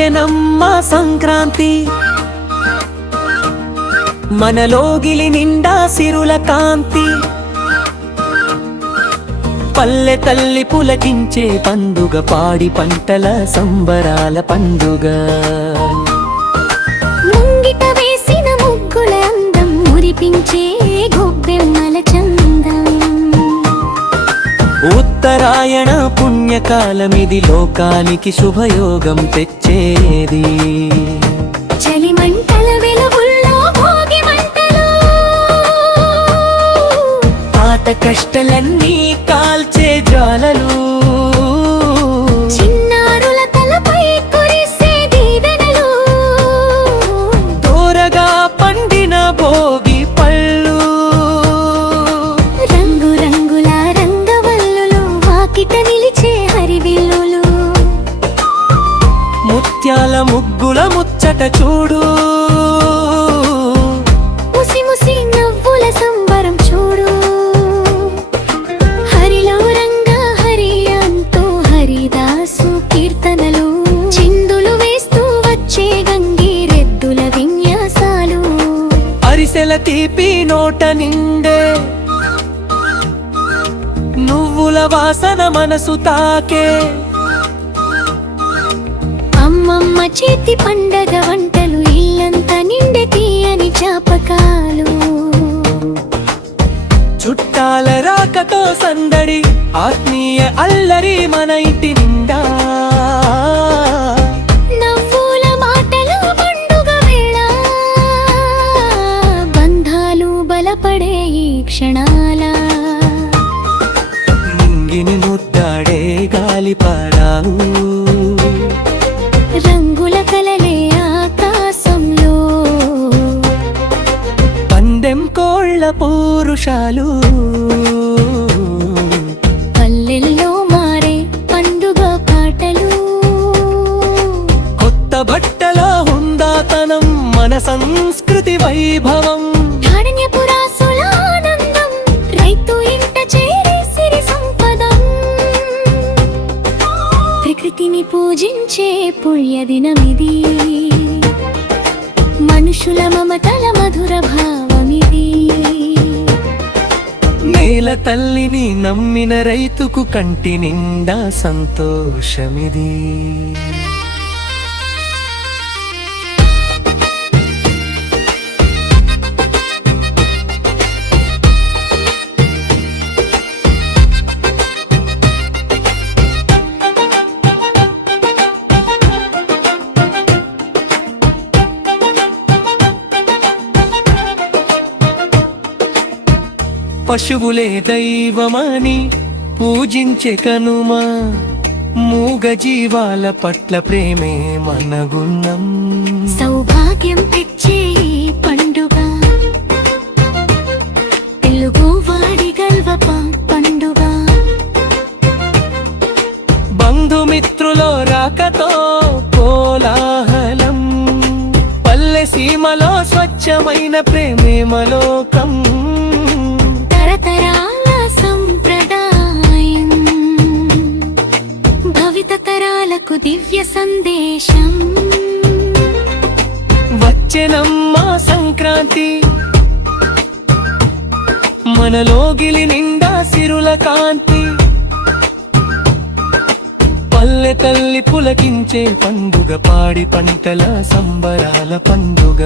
వచ్చెనమ్మ సంక్రాంతి, మనలోగిలి నిండా సిరుల కాంతి. పల్లె తల్లి పులకించే పండుగ, పాడి పంటల సంబరాల పండుగ. ముంగిట వేసిన ముగ్గుల అందం, మురిపించే గొబ్బెమ్మల చందం. ఉత్తరాయణ పుణ్యకాలమిది, లోకానికి శుభయోగం తెచ్చేది. చలి మంటల వెలుగుల్లో భోగి మంటలు, పాత కష్టలన్నీ కాల్చే జ్వాలలు. చిన్నారుల తలపై కురిసే దీవెనలు, దూరగా పండిన భోగి పళ్ళు. రంగు రంగుల రంగవల్లులు, వాకిట నిలిచే హరివిల్లులు. ముత్యాల ముగ్గుల ముచ్చట చూడు, ముసి ముసి నవ్వుల సంబరం చూడు. హరిలో రంగా హరి అంటూ హరిదాసు కీర్తనలు, చిందులు వేస్తూ వచ్చే గంగిరెద్దుల విన్యాసాలు. అరిసెల తీపి నోట నిండే, నువ్వుల వాసన మనసు తాకే. అమ్మమ్మ చేతి పండగ వంటలు, ఇల్లంతా నిండే తీయని జ్ఞాపకాలు. చుట్టాల రాకతో సందడి, ఆత్మీయ అల్లరి మన ఇంటి నిండా. నవ్వుల మాటలు పండుగ వేళ, బంధాలు బలపడే ఈ క్షణాల. నింగిని ముద్దాడే గాలిపరాలు, రంగుల కలలే ఆకాశంలో. పందెం కోళ్ళ పౌరుషాలు, పల్లెల్లో మారే పండుగ పాటలు. కొత్త బట్టల హుందాతనం, మన సంస్కృతి వైభవం. కారణ్యపురాసుల ఆనందం, రైతు ఇంట చేరే సిరి సంపదం. ప్రకృతిని పూజించే పుణ్యదినమిది, మనుషుల మమతల మధుర భావమిది. నేల తల్లిని నమ్మిన రైతుకు కంటి నిండా సంతోషమిది. పశువులే దైవమని పూజించే కనుమ, మూగ జీవాల పట్ల ప్రేమే మన గుణం. సౌభాగ్యం తెచ్చే ఈ పండుగ, తెలుగు వాడి గల్వ పండుగ. బంధుమిత్రుల రాకతో కోలాహలం, పల్లె సీమలో స్వచ్ఛమైన ప్రేమేమలోకం. తరతరాల సంప్రదాయం, భవిత తరాలకు దివ్య సందేశం. వచ్చెనమ్మ సంక్రాంతి, మనలోగిలి నిండా సిరుల కాంతి. పల్లె తల్లి పులకించే పండుగ, పాడి పంటల సంబరాల పండుగ.